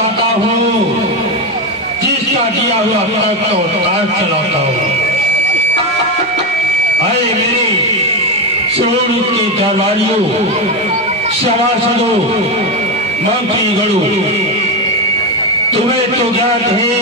बचाता हूँ, जिसका दिया हुआ तख्त और ताज चलाता हूँ। अरे मेरे सोनू के दरबारियों, सभासदों, मंत्रीगणों, तुम्हें तो ज्ञात है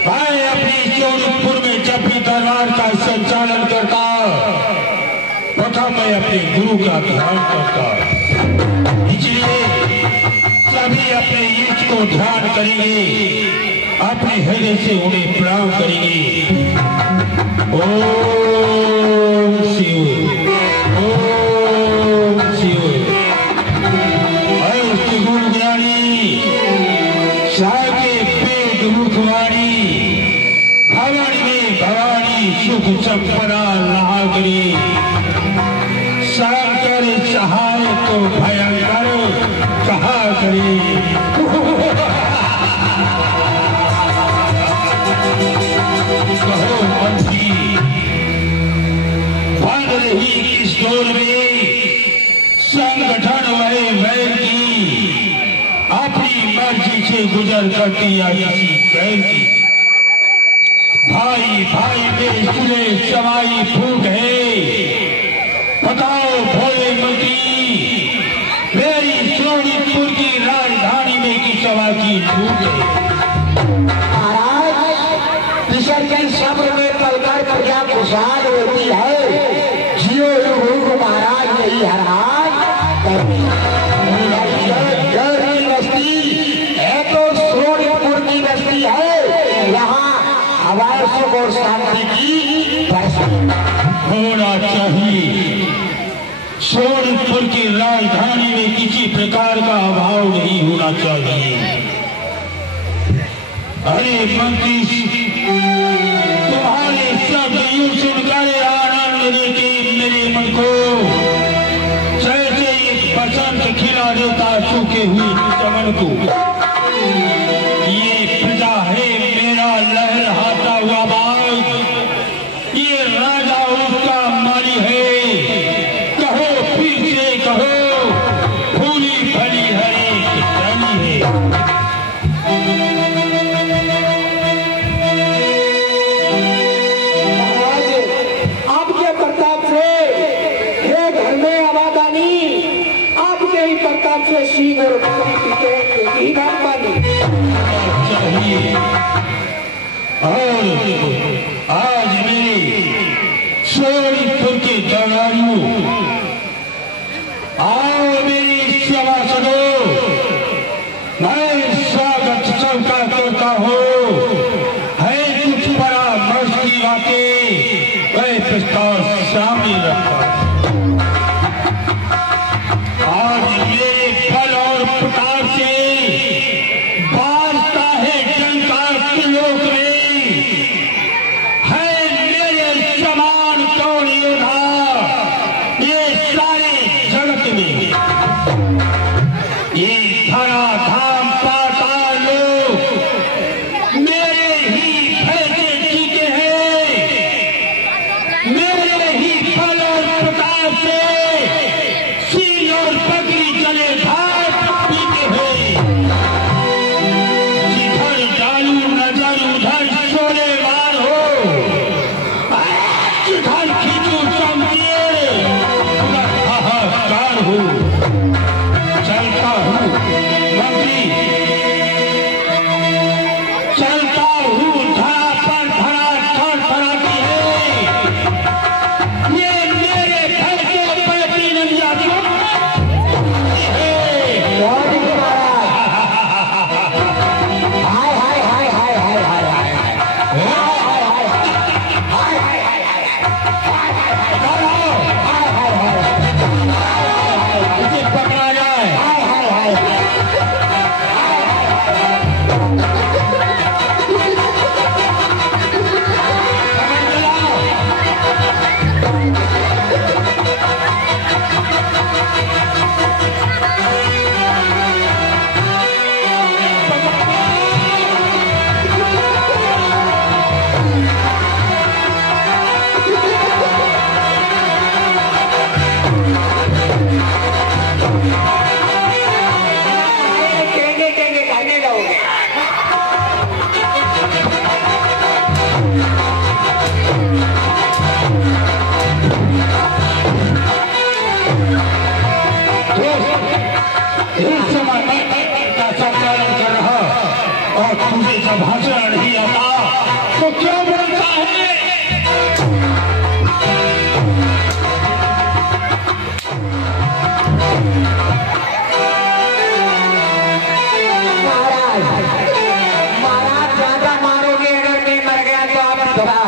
मैं अपनी सोनपुर में जब भी दरबार का संचालन करता तथा मैं अपने गुरु का ध्यान करता। इसलिए सभी अपने ईष्ट को ध्यान करेंगे, अपने हृदय से उन्हें प्रणाम करेंगे। ओम शिव, ओम शिव। अरे गुरु ज्ञानी साके पेट मुखवाणी, भवानी में भवानी सुख संपदा लागरी, शंकर सहाय तो भयंकर कहा करे। कहो मंत्री बन रही किस दौर में संगठन वही वैर की, अपनी मर्जी से गुजर करती या किसी गैर की। भाई भाई में सुने समाई फूट है, बताओ भोले मंत्री मेरी सोनीपुर की राजधानी में की सभा की फूट है। विसर्जन सब्र में पलकर प्रजा खुशहाल होती है, जियो गुरु महाराज यही हराज करती की बस्ती है तो सोनीपुर की बस्ती है, यहाँ हवाएं सुख और शांति की बरसात होना चाहिए। सोनीपुर की राजधानी में किसी प्रकार का अभाव नहीं होना चाहिए। अरे मंत्री तुम्हारे शब्द यूं सुनकर आनंद देते मेरे मन को, जैसे एक बसंत खिला देता सूखे हुए चमन को। ये प्रजा है मेरा लहराता हुआ बाग, ये राजा उसका माली है। कहो फिर से कहो, फूली फली हरी कितनी है। आपके प्रताप से हे घर में आबादानी, आपके ही प्रताप से सिंह और ही बात मानी चाहिए। और आज मेरे सोनीपुर के दरबारियों, आओ मेरी सभासदों, मैं स्वागत सबका करता हूँ। है कुछ परामर्श की बातें वह प्रस्ताव सामने रखा। आज मेरे फल और प्रताप से बाजता है डंका त्रिलोक में, है मेरे समान कौन योद्धा ये सारे जगत में। ये धरा धाम पाताल लोक मेरे ही फैसले टीके हैं, मेरे ले जाओगे। इस समय मैं का संचालन कर रहा और तुझे जब भाषण नहीं आता तो क्यों बोलता है? महाराज ज्यादा मारोगे अगर मैं मर गया तो आप दबा।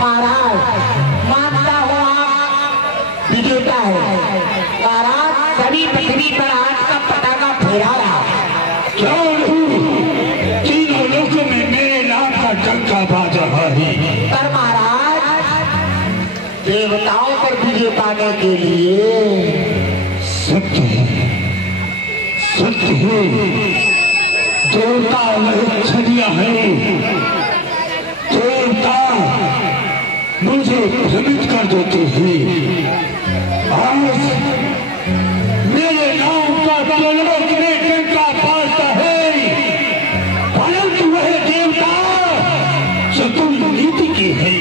महाराज मानता हूँ आप विजेता है। महाराज सभी पृथ्वी पर आज का पताका फहरा रहा। क्यों नहीं? तीनों लोगों में मेरे नाम का डंका बाज रहा है। पर महाराज देवताओं पर विजय पाने के लिए सत्य है, सत्य है। देवता वही छलिया है। देवता मुझे भ्रमित कर देते हैं। आज मेरे नाम का दोनों में डंका बाजता है, परंतु वह देवता चतुर नीति की है।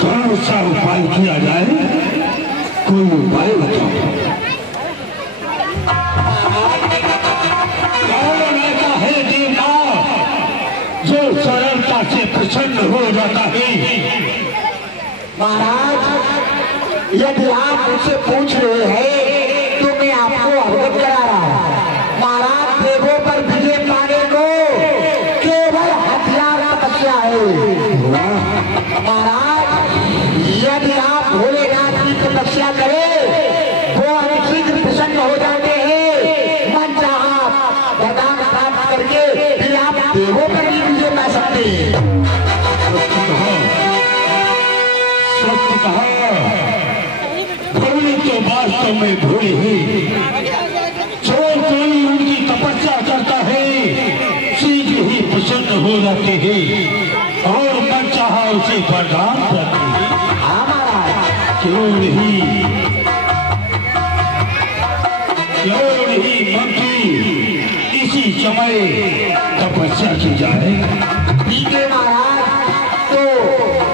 कौन सा उपाय किया जाए? कोई उपाय बताओ। कौन ऐसा है देवता जो सरलता से प्रसन्न हो जाता है? महाराज यदि आप मुझसे पूछ रहे हैं तो मैं आपको अवगत करा रहा हूँ। महाराज देवों पर विजय पाने को केवल हथियार तपस्या है। महाराज यदि आप भोलेनाथ की तपस्या करें वो अतिशीघ्र प्रसन्न हो जाते हैं। मन चाहा वरदान प्राप्त करके फिर आप देवों पर भी विजय पा सकते हैं। सत्य कहा। भोले तो वास्तव में भोले ही। जो कोई उनकी तपस्या करता है शीघ्र ही प्रसन्न हो जाते हैं और मन चाहा उसे वरदान करते हैं। क्यों नहीं मंत्री इसी समय तपस्या की जाए? ठीक है महाराज, तो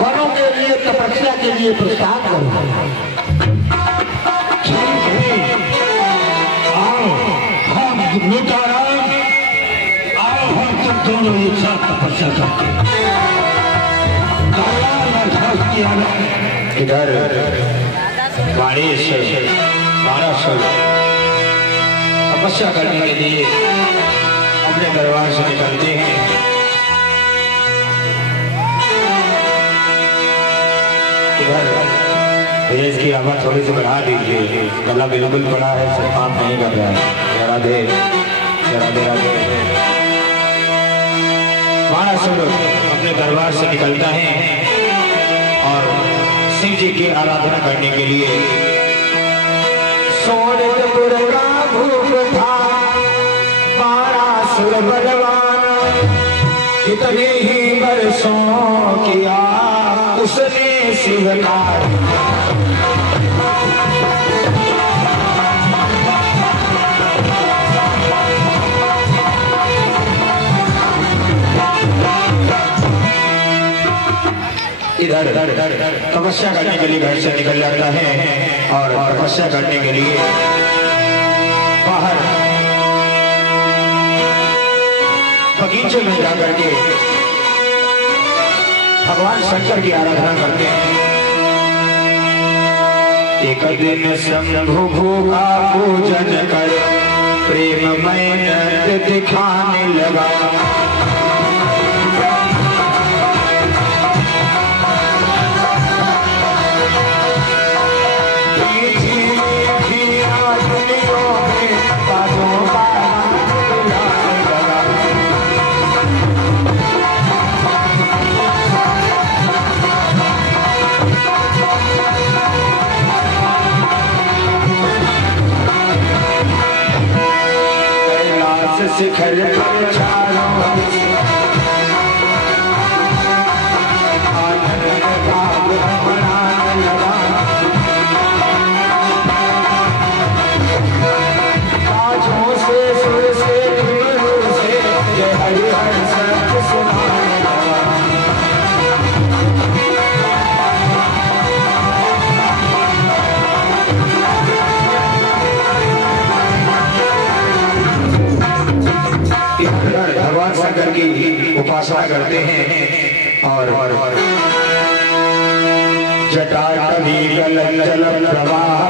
वनों के लिए तपस्या के लिए प्रस्ताव करो। ठीक है, आओ हम लुटाराम, आओ हम तुम दोनों एक साथ तपस्या करते हैं। इधर गणेश बाणासुर तपस्या करने के लिए अपने दरबार से निकलते हैं। इधर भेज की आवाज थोड़ी सी बढ़ा दीजिए, गला बिल्कुल बड़ा है, सब काम नहीं कर रहा है। जरा दे राधे राधे। बाणासुर अपने दरबार से निकलता है और शिव जी की आराधना करने के लिए सोनपुर का भूप था बाणासुर बलवान, कितने ही वर्षों किया उसने शिवकार। इधर तपस्या करने के लिए घर से निकल जाता है और तपस्या करने के लिए बाहर बगीचे में जाकर के भगवान शंकर की आराधना करते हैं। एक दिन शंभु भूखा पूजन कर प्रेममय नृत्य दिखाने लगा। कैलाश शिखर पर चारों आनंद भाव मनाने लगा। काजों से सुर से धीरू से जय हरि हर सत्य सुनाने लगा। भगवान शंकर की उपासना करते हैं और जटाटवी जल प्रवाह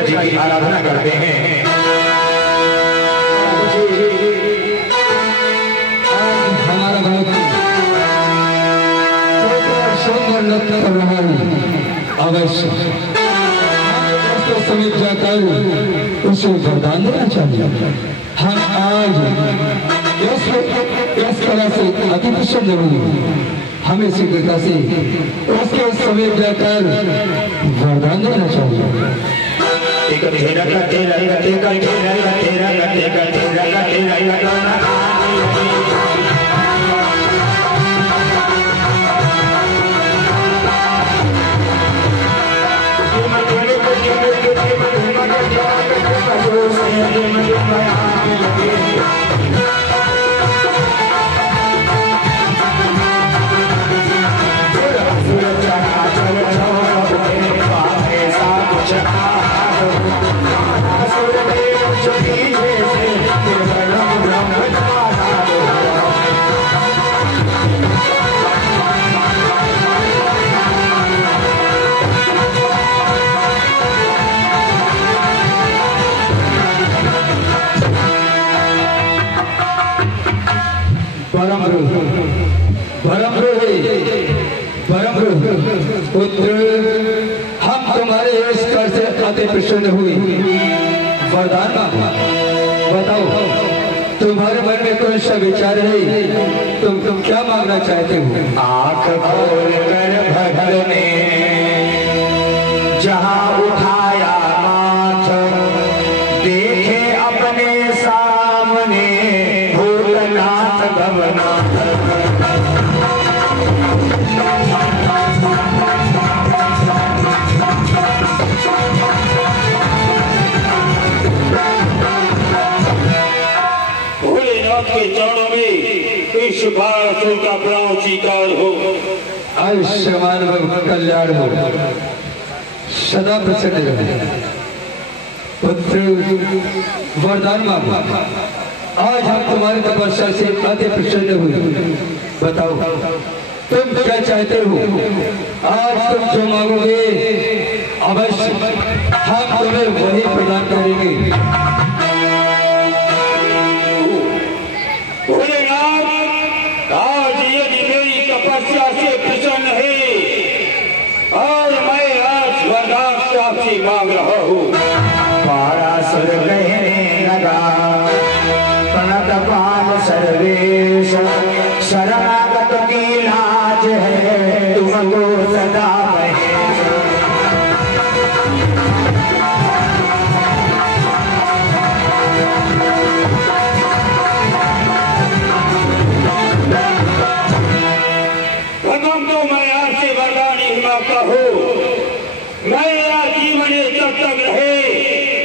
जी की आराधना करते हैं। हमारा बहुत सुंदर नृत्य कर रहा है, अवश्य उसके समीप जाकर उसे वरदान देना चाहिए। हम आज इस कला से अति प्रसन्न हुए, हमें शीघ्रता से उसके समीप जाकर वरदान देना चाहिए। तेरा तेरा तेरा तेरा तेरा तेरा तेरा तेरा तेरा परम रोहे पुत्र हम तुम्हारे इस कर से अति प्रसन्न हुए। वरदान मांगा, बताओ तुम्हारे मन में कौन सा विचार है? तुम क्या मांगना चाहते हो? आंख खोल कर भक्त ने जहां उठाया माथ, देखे अपने सामने भूतनाथ भवनाथ। के चरणों में इस भारत का प्राण चीकार हो। आयुष्मान कल्याण हो, सदा प्रसन्न रहे। पुत्र वरदान मांगो, आज हम तुम्हारी तपस्या से अति प्रसन्न हुए। बताओ तुम क्या चाहते हो? आज तुम जो मांगोगे अवश्य हम तुम्हें वही प्रदान करेंगे। आज यदि मेरी तपस्या से प्रसन्न है और मैं आज वरदान आपसे मांग रहा हूँ। पारासुर कहने लगा, प्रणत पाल सर्वेश, शरणागत की लाज है तुमको सदा महेश। मेरा जीवन जब तक रहे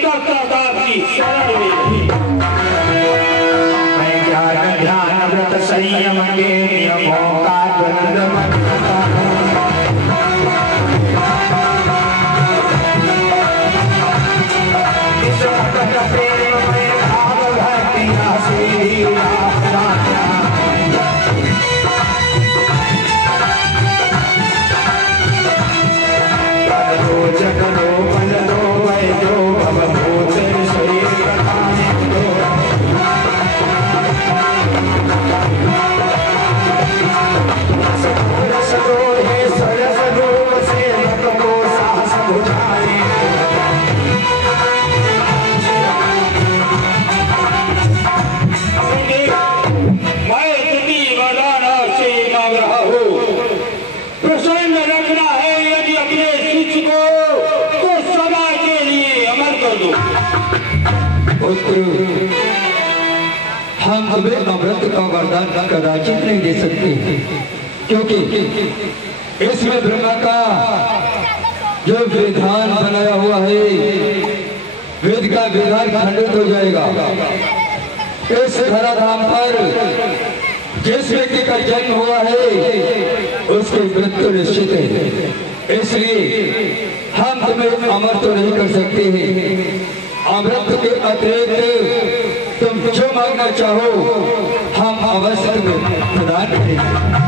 तब तक आपकी शरण में रही। मैं ज्ञान ध्यान व्रत संयम के नियमों का द्वंद्व मनता हूँ। इस भक्त प्रेम में भाव भक्ति आसी जगनो बल दो वैदो भवो तेरे शरीर कथाने दो। सरस दो हे सरस रूप से भक्त को साहस बुझाए। मैं तुम्हें वरदान से मांग रहा हूँ। प्रसन्न रखना है यदि अपने शिष्य को तो सदा के लिए अमर कर दो। पुत्र हम तुम्हें अमृत का वरदान कदाचित नहीं दे सकते, क्योंकि इसमें ब्रह्मा का जो विधान बनाया हुआ है, वेद का विधान खंडित हो जाएगा। इस धराधाम पर जिस व्यक्ति का जन्म हुआ है उसकी मृत्यु निश्चित है। इसलिए हम तुम्हें अमर तो नहीं कर सकते हैं। अमृत के अतिरिक्त तुम जो मांगना चाहो हम अवश्य तुम्हें प्रदान करेंगे।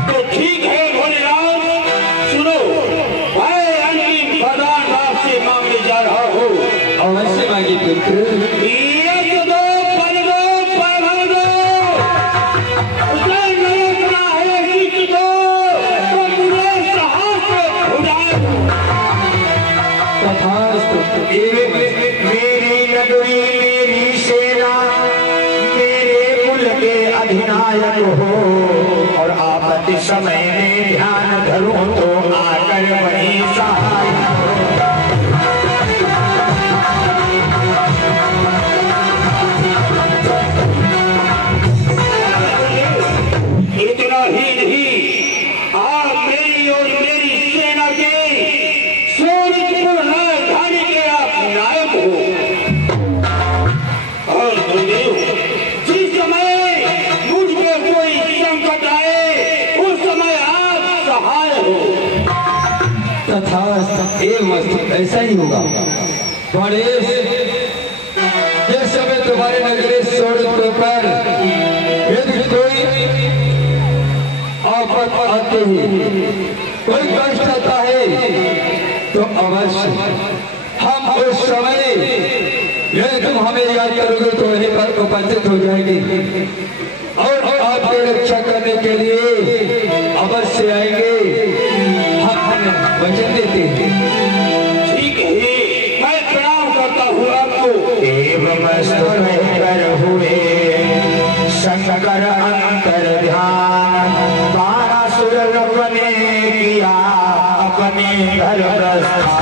तो ठीक है भोलेनाथ, सुनो, मैं अंतिम वरदान आपसे मांगने जा रहा हूँ। अवश्य मांगी पुत्र। मेरी नगरी मेरी सेना मेरे कुल के अधिनायक हो, और आपत्ति समय में ध्यान धरूं तो आकर वही सहाय हो। इतना ही नहीं, आप मेरी और मेरी सेना के सोनितपुर राजधानी के आप नायक हो। और जिस समय मुझ पर कोई संकट आए उस समय आप सहाय हो। तथा ऐसा ही होगा। गणेश, जिस समय तुम्हारे नगरी सोनितपुर पर यदि कोई आफत आते हैं, कोई कष्ट आता है, तो अवश्य हम उस समय यदि तुम हमें याद करोगे तो वहीं पर उपस्थित हो जाएंगे और आपकी रक्षा करने के लिए अवश्य आएंगे। हम वचन देते हैं। ठीक है, मैं प्रणाम करता हूँ आपको। एवं कहकर हुए शंकर अंतर ध्यान, तारासुर ने किया अपने घर प्रस्थान।